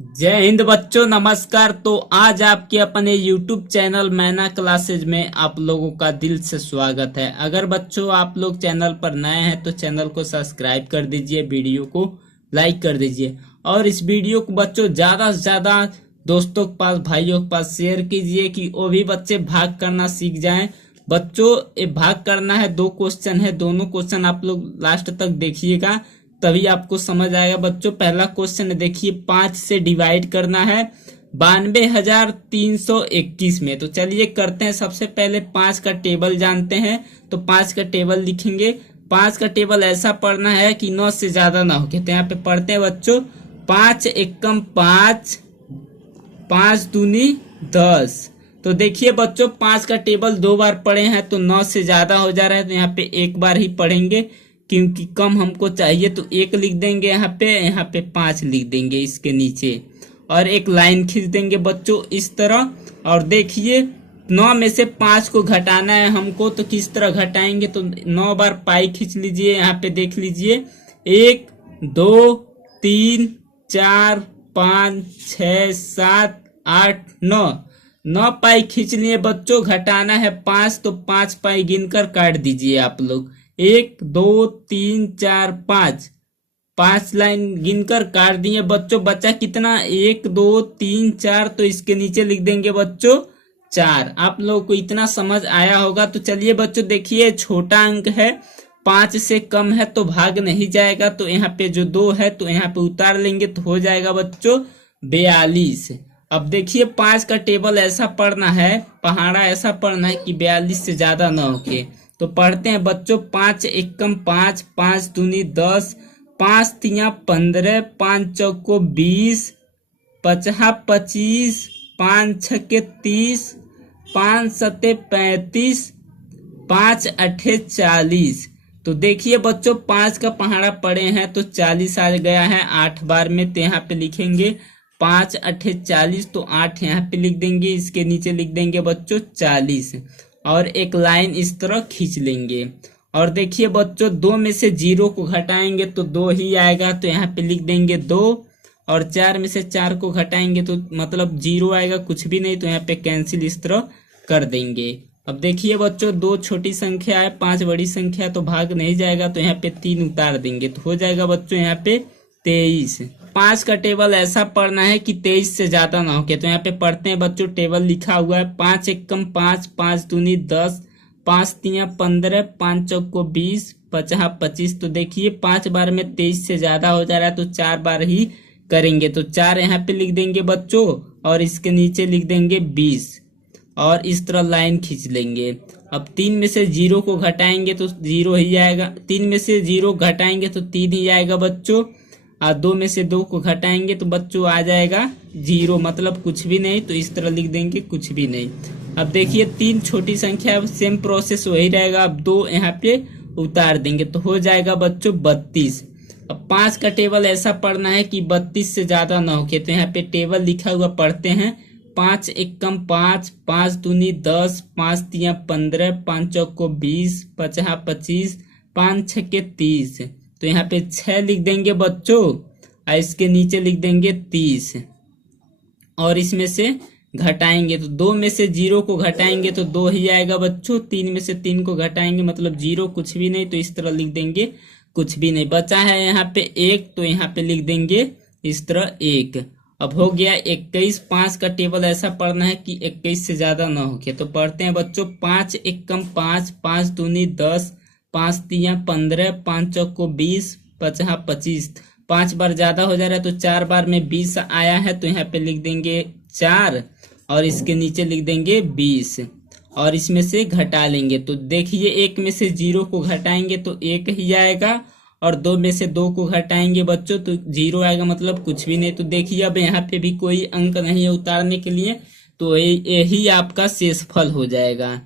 जय हिंद बच्चों, नमस्कार। तो आज आपके अपने YouTube चैनल मैना क्लासेज में आप लोगों का दिल से स्वागत है। अगर बच्चों आप लोग चैनल पर नए हैं तो चैनल को सब्सक्राइब कर दीजिए, वीडियो को लाइक कर दीजिए और इस वीडियो को बच्चों ज्यादा से ज्यादा दोस्तों के पास, भाइयों के पास शेयर कीजिए कि वो भी बच्चे भाग करना सीख जाएं। बच्चों ये भाग करना है, 2 क्वेश्चन है, दोनों क्वेश्चन आप लोग लास्ट तक देखिएगा तभी आपको समझ आएगा। बच्चों पहला क्वेश्चन देखिए, 5 से डिवाइड करना है 92,321 में। तो चलिए करते हैं। सबसे पहले 5 का टेबल जानते हैं, तो 5 का टेबल लिखेंगे। 5 का टेबल ऐसा पढ़ना है कि 9 से ज्यादा ना हो। तो यहाँ पे पढ़ते हैं बच्चों, 5 एकम 5, 5 दूनी 10। तो देखिए बच्चों 5 का टेबल 2 बार पढ़े हैं तो 9 से ज्यादा हो जा रहा है, तो यहाँ पे एक बार ही पढ़ेंगे क्योंकि कम हमको चाहिए। तो 1 लिख देंगे यहाँ पे 5 लिख देंगे इसके नीचे और एक लाइन खींच देंगे बच्चों इस तरह। और देखिए 9 में से 5 को घटाना है हमको, तो किस तरह घटाएंगे, तो 9 बार पाई खींच लीजिए। यहाँ पे देख लीजिए 1 2 3 4 5 6 7 8 9 9 पाई खींच लिए बच्चों। घटाना है 5, तो 5 पाई गिनकर काट दीजिए आप लोग। 1 2 3 4 5 5 लाइन गिनकर काट दिए बच्चों। बचा कितना, 1 2 3 4, तो इसके नीचे लिख देंगे बच्चों 4। आप लोगों को इतना समझ आया होगा। तो चलिए बच्चों देखिए, छोटा अंक है, 5 से कम है तो भाग नहीं जाएगा। तो यहाँ पे जो 2 है तो यहाँ पे उतार लेंगे तो हो जाएगा बच्चों 42। अब देखिए 5 का टेबल ऐसा पढ़ना है, पहाड़ा ऐसा पढ़ना है कि 42 से ज्यादा ना होके। तो पढ़ते हैं बच्चों, 5 एकम 5, 5 दूनी 10, 5 तिया 15, 5 चौको 20, 5 25, 5 छके 30, 5 सते 35, 5 अठे 40। तो देखिए बच्चों 5 का पहाड़ा पढ़े हैं तो 40 आ गया है 8 बार में। तो यहाँ पे लिखेंगे 5 अठे 40, तो 8 यहाँ पे लिख देंगे, इसके नीचे लिख देंगे बच्चों 40 और एक लाइन इस तरह खींच लेंगे। और देखिए बच्चों 2 में से 0 को घटाएंगे तो 2 ही आएगा, तो यहाँ पे लिख देंगे 2। और 4 में से 4 को घटाएंगे तो मतलब 0 आएगा, कुछ भी नहीं, तो यहाँ पे कैंसिल इस तरह कर देंगे। अब देखिए बच्चों 2 छोटी संख्या है, 5 बड़ी संख्या, तो भाग नहीं जाएगा, तो यहाँ पे 3 उतार देंगे तो हो जाएगा बच्चों यहाँ पे 23। 5 का टेबल ऐसा पढ़ना है कि 23 से ज्यादा ना हो। तो यहाँ पे पढ़ते हैं बच्चों, टेबल लिखा हुआ है 5 एकम 5, 5 दूनी 10, 5 तिया 15, 5 चौको 20, 5 25। तो देखिए 5 बार में 23 से ज्यादा हो जा रहा है तो 4 बार ही करेंगे। तो 4 यहाँ पे लिख देंगे बच्चों और इसके नीचे लिख देंगे 20 और इस तरह लाइन खींच लेंगे। अब 3 में से 0 को घटाएंगे तो 0 ही आएगा, 3 में से 0 घटाएंगे तो 3 ही आएगा बच्चों। और 2 में से 2 को घटाएंगे तो बच्चों आ जाएगा 0, मतलब कुछ भी नहीं, तो इस तरह लिख देंगे कुछ भी नहीं। अब देखिए 3 छोटी संख्या, सेम प्रोसेस वही रहेगा। अब 2 यहाँ पे उतार देंगे तो हो जाएगा बच्चों 32। अब 5 का टेबल ऐसा पढ़ना है कि 32 से ज्यादा ना हो। तो यहाँ पे टेबल लिखा हुआ पढ़ते हैं, 5 एकम 5, 5 दूनी 10, 5 तिया 15, 5 चौको 20, 5 25, 5 छके 30। तो यहाँ पे 6 लिख देंगे बच्चों और इसके नीचे लिख देंगे 30 और इसमें से घटाएंगे तो 2 में से 0 को घटाएंगे तो 2 ही आएगा बच्चों। 3 में से 3 को घटाएंगे मतलब 0, कुछ भी नहीं, तो इस तरह लिख देंगे कुछ भी नहीं। बचा है यहाँ पे 1, तो यहाँ पे लिख देंगे इस तरह 1। अब हो गया 21। 5 का टेबल ऐसा पढ़ना है कि 21 से ज्यादा ना हो। तो पढ़ते हैं बच्चों, 5 एकम 5, 5 दूनी 10, 5 तिया 15, 5 चौको 20, 5 25। 5 बार ज्यादा हो जा रहा है तो 4 बार में 20 आया है, तो यहाँ पे लिख देंगे 4 और इसके नीचे लिख देंगे 20 और इसमें से घटा लेंगे। तो देखिए 1 में से 0 को घटाएंगे तो 1 ही आएगा और 2 में से 2 को घटाएंगे बच्चों तो 0 आएगा, मतलब कुछ भी नहीं। तो देखिए अब यहाँ पे भी कोई अंक नहीं है उतारने के लिए, तो यही आपका शेष फल हो जाएगा,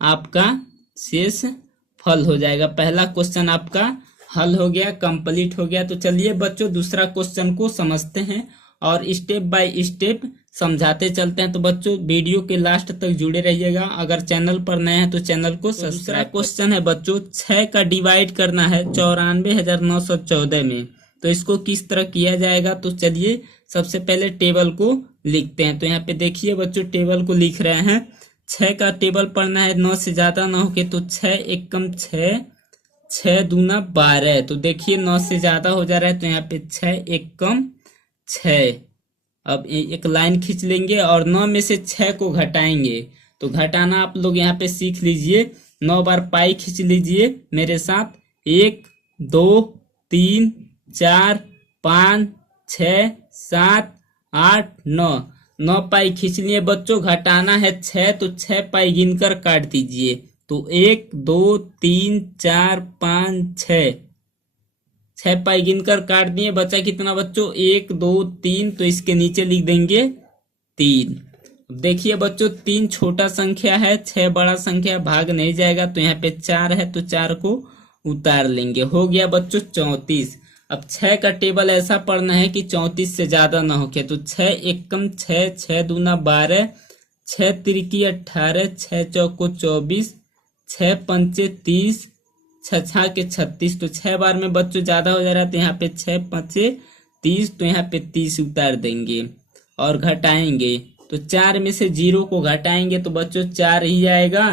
आपका शेष फल हो जाएगा। पहला क्वेश्चन आपका हल हो गया, कंप्लीट हो गया। तो चलिए बच्चों दूसरा क्वेश्चन को समझते हैं और स्टेप बाय स्टेप समझाते चलते हैं। तो बच्चों वीडियो के लास्ट तक जुड़े रहिएगा। अगर चैनल पर नए हैं तो चैनल को सब्सक्राइब। क्वेश्चन है बच्चों, 6 का डिवाइड करना है 94,914 में। तो इसको किस तरह किया जाएगा, तो चलिए सबसे पहले टेबल को लिखते हैं। तो यहाँ पे देखिए बच्चों टेबल को लिख रहे हैं। 6 का टेबल पढ़ना है, 9 से ज्यादा ना होके, तो 6 एकम 6, 6 दूना 12। तो देखिए 9 से ज्यादा हो जा रहा है, तो यहाँ पे 6 एकम 6। अब एक लाइन खींच लेंगे और 9 में से 6 को घटाएंगे। तो घटाना आप लोग यहाँ पे सीख लीजिए। 9 बार पाई खींच लीजिए मेरे साथ। 1 2 3 4 5 6 7 8 9। 9 पाई खींच लिए बच्चों। घटाना है 6, तो 6 पाई गिनकर काट दीजिए। तो 1 2 3 4 5 6, 6 पाई गिनकर काट दिए। बचा कितना बच्चों, 1 2 3। तो इसके नीचे लिख देंगे 3। देखिए बच्चों 3 छोटा संख्या है, 6 बड़ा संख्या, भाग नहीं जाएगा। तो यहाँ पे 4 है, तो 4 को उतार लेंगे। हो गया बच्चों 34। अब 6 का टेबल ऐसा पढ़ना है कि 34 से ज्यादा ना होके। तो 6 एकम 6, 6 दूना 12, 6 तिरकी 18, 6 चौको 24, 6 पंचे 30, 6 छा के 36। तो 6 बार में बच्चों ज्यादा हो जा रहा है, तो यहाँ पे 6 पंचे 30। तो यहाँ पे 30 उतार देंगे और घटाएंगे। तो 4 में से 0 को घटाएंगे तो बच्चों 4 ही आएगा,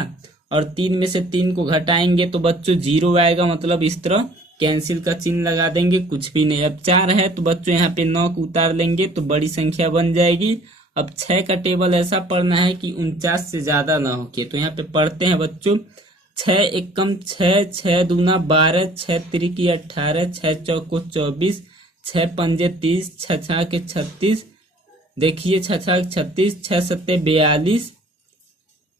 और 3 में से 3 को घटाएंगे तो बच्चों 0 आएगा। मतलब इस तरह कैंसिल का चिन्ह लगा देंगे, कुछ भी नहीं। अब 4 है तो बच्चों यहाँ पे 9 को उतार लेंगे तो बड़ी संख्या बन जाएगी। अब 6 का टेबल ऐसा पढ़ना है कि 49 से ज्यादा ना होके। तो यहाँ पे पढ़ते हैं बच्चों। 6 एकम 6, 6 दूना 12, 6 तिरकी 18, 6 चौको 24, 6 पंजे 30, 6 छा के 36। देखिए 6 छा 36, 6 सत्ते 42।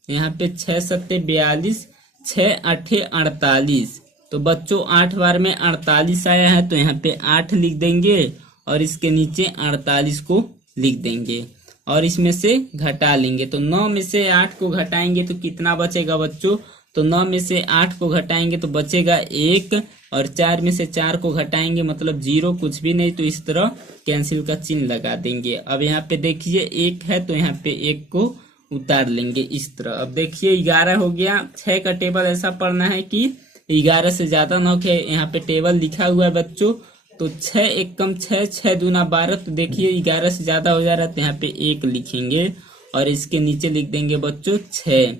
यहाँ पे 6 सत्ते 42, 6 आठे 48। तो बच्चों 8 बार में 48 आया है, तो यहाँ पे 8 लिख देंगे और इसके नीचे 48 को लिख देंगे और इसमें से घटा लेंगे। तो 9 में से 8 को घटाएंगे तो कितना बचेगा बच्चों, तो 9 में से 8 को घटाएंगे तो बचेगा 1, और 4 में से 4 को घटाएंगे मतलब 0, कुछ भी नहीं। तो इस तरह कैंसिल का चिन्ह लगा देंगे। अब यहाँ पे देखिए 1 है, तो यहाँ पे 1 को उतार लेंगे इस तरह। अब देखिए 11 हो गया। 6 का टेबल ऐसा पढ़ना है कि 11 से ज्यादा ना हो। यहाँ पे टेबल लिखा हुआ है बच्चों। तो 6 एकम 6, 6 दूना 12। तो देखिए 11 से ज्यादा हो जा रहा है, तो यहाँ पे 1 लिखेंगे और इसके नीचे लिख देंगे बच्चों 6।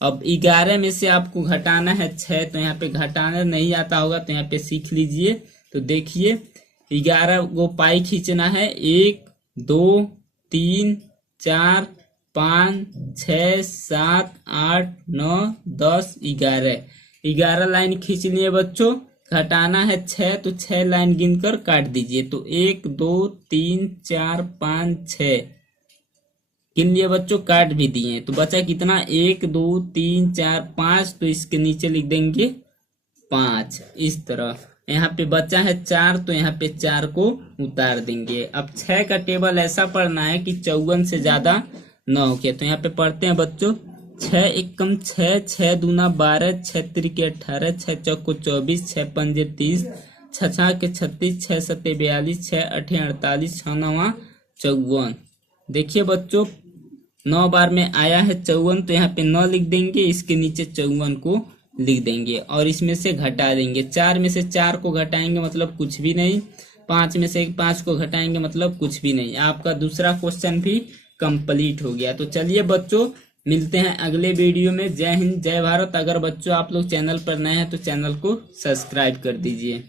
अब 11 में से आपको घटाना है 6, तो यहाँ पे घटाना नहीं आता होगा तो यहाँ पे सीख लीजिए। तो देखिए 11 को पाई खींचना है। 1 2 3 4 5 6 7 8 9 10 11। 11 लाइन खींच लिए बच्चों। घटाना है 6, तो 6 लाइन गिनकर काट दीजिए। तो 1 2 3 4 5 6 गिन लिए बच्चों, काट भी दिए। तो बचा कितना, 1 2 3 4 5। तो इसके नीचे लिख देंगे 5 इस तरह। यहाँ पे बचा है 4, तो यहाँ पे 4 को उतार देंगे। अब 6 का टेबल ऐसा पढ़ना है कि 54 से ज्यादा न हो के। तो यहाँ पे पढ़ते हैं बच्चों। 6 एकम 6, 6 दूना 12, 6 तिरकी 18, 6 चौको 24, 6 पंजे 30, 6 छा के 36, 6 सत्ते 42, 6 अठे 48, 6 नवा 54। देखिए बच्चों 9 बार में आया है 54, तो यहाँ पे 9 लिख देंगे, इसके नीचे 54 को लिख देंगे और इसमें से घटा देंगे। 4 में से 4 को घटाएंगे मतलब कुछ भी नहीं। 5 में से 5 को घटाएंगे मतलब कुछ भी नहीं। आपका दूसरा क्वेश्चन भी कंप्लीट हो गया। तो चलिए बच्चों मिलते हैं अगले वीडियो में। जय हिंद, जय भारत। अगर बच्चों आप लोग चैनल पर नए हैं तो चैनल को सब्सक्राइब कर दीजिए।